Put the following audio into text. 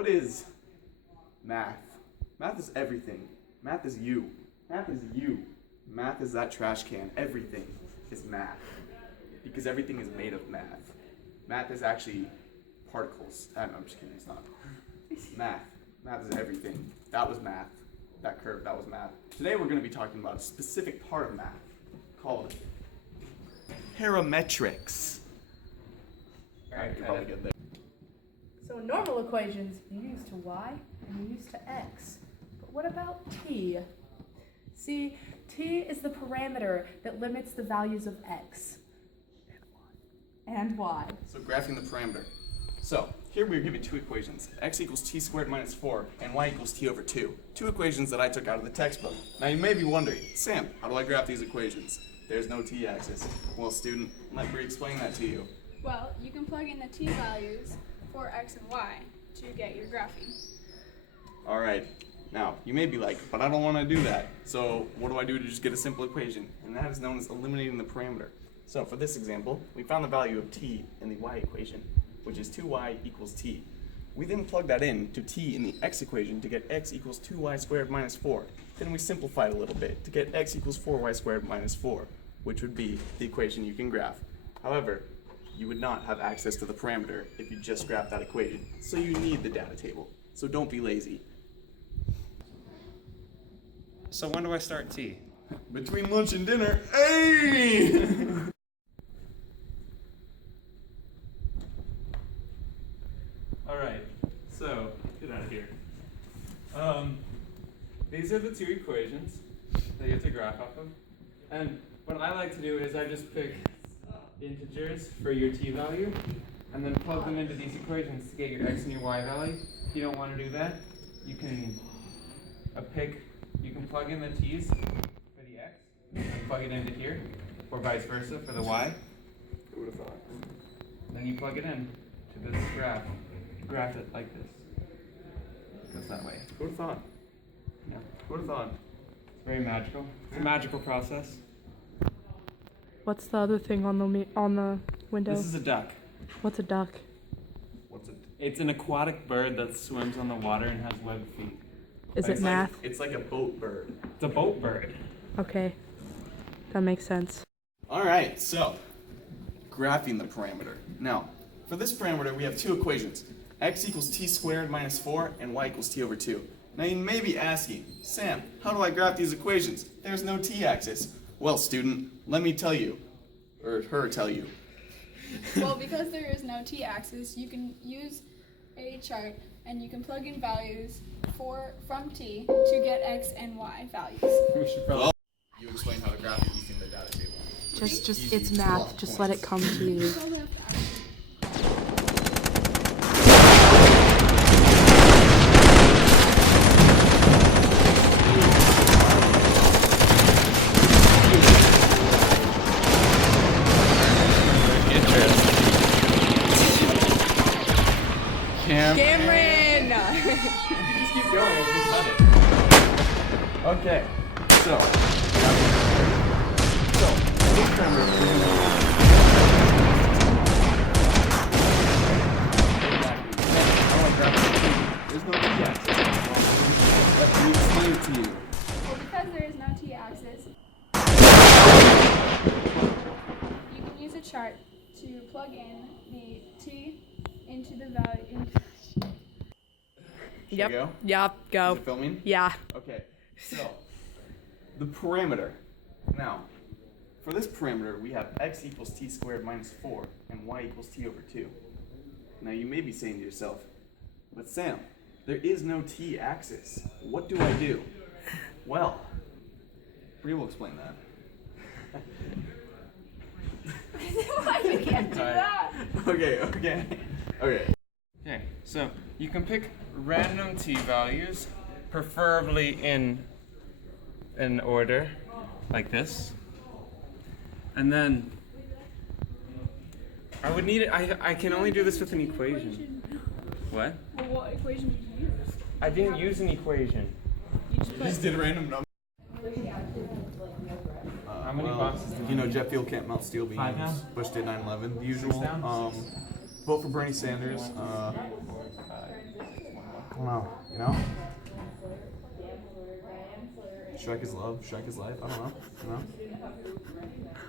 What is math? Math is everything. Math is you. Math is you. Math is that trash can. Everything is math. Because everything is made of math. Math is actually particles. I'm just kidding, it's not. Math. Math is everything. That was math. That curve, that was math. Today we're going to be talking about a specific part of math called parametrics. Alright, you're probably good there. So in normal equations, you use to y and you use to x. But what about t? See, t is the parameter that limits the values of x and y. So graphing the parameter. So here we're given two equations, x equals t squared minus 4 and y equals t over 2. Two equations that I took out of the textbook. Now you may be wondering, Sam, how do I graph these equations? There's no t-axis. Well, student, let me explain that to you. Well, you can plug in the t values for x and y to get your graphing. Alright, now you may be like, but I don't want to do that. So what do I do to just get a simple equation? And that is known as eliminating the parameter. So for this example, we found the value of t in the y equation, which is 2y equals t. We then plug that in to t in the x equation to get x equals 2y squared minus 4. Then we simplify it a little bit to get x equals 4y squared minus 4, which would be the equation you can graph. However, you would not have access to the parameter if you just graph that equation. So you need the data table. So don't be lazy. So when do I start t? Between lunch and dinner, hey! Alright, so get out of here. These are the two equations that you have to graph off of. And what I like to do is I just pick integers for your t value and then plug them into these equations to get your x and your y value. If you don't want to do that, you can plug in the t's for the x and plug it into here, or vice versa for the y. Who would have thought? Then you plug it in to this graph. Graph it like this. It goes that way. Who would have thought? Yeah. Who would have thought? It's very magical. It's a magical process. What's the other thing on the window? This is a duck. What's a duck? What's it? It's an aquatic bird that swims on the water and has webbed feet. Is it math? It's like a boat bird. It's a boat bird. Okay, that makes sense. Alright, so graphing the parameter. Now, for this parameter we have two equations. X equals t squared minus 4 and y equals t over 2. Now you may be asking, Sam, how do I graph these equations? There's no t-axis. Well, student, let me tell you, or her tell you. Well, because there is no t-axis, you can use a chart and you can plug in values from t to get x and y values. Well, you explain how to graph it using the data table. Just it's math. Just let it come to you. Cameron! You can just keep going, we'll just cut it. Okay, so this parameter there's no t-axis. Let me explain it to you. Well, because there is no t-axis, you can use a chart to plug in the t into the value. Should I go? Yep. Go. Is it filming? Yeah. Okay, so the parameter. Now, for this parameter, we have x equals t squared minus 4 and y equals t over 2. Now, you may be saying to yourself, but Sam, there is no t-axis. What do I do? Well, Bree will explain that. Why you can't do that? Okay. Okay, so you can pick random t values, preferably in order, like this. And then I would need it. I can only do this with an equation. What? Well, what equation did you use? I didn't use an equation. You You just did random numbers. How many boxes did You know, jet fuel can't melt steel beams. 5 now? Bush did 9/11. The usual. down? Vote for Bernie Sanders. don't know, you know? Shrek is love, Shrek is life, I don't know, you know?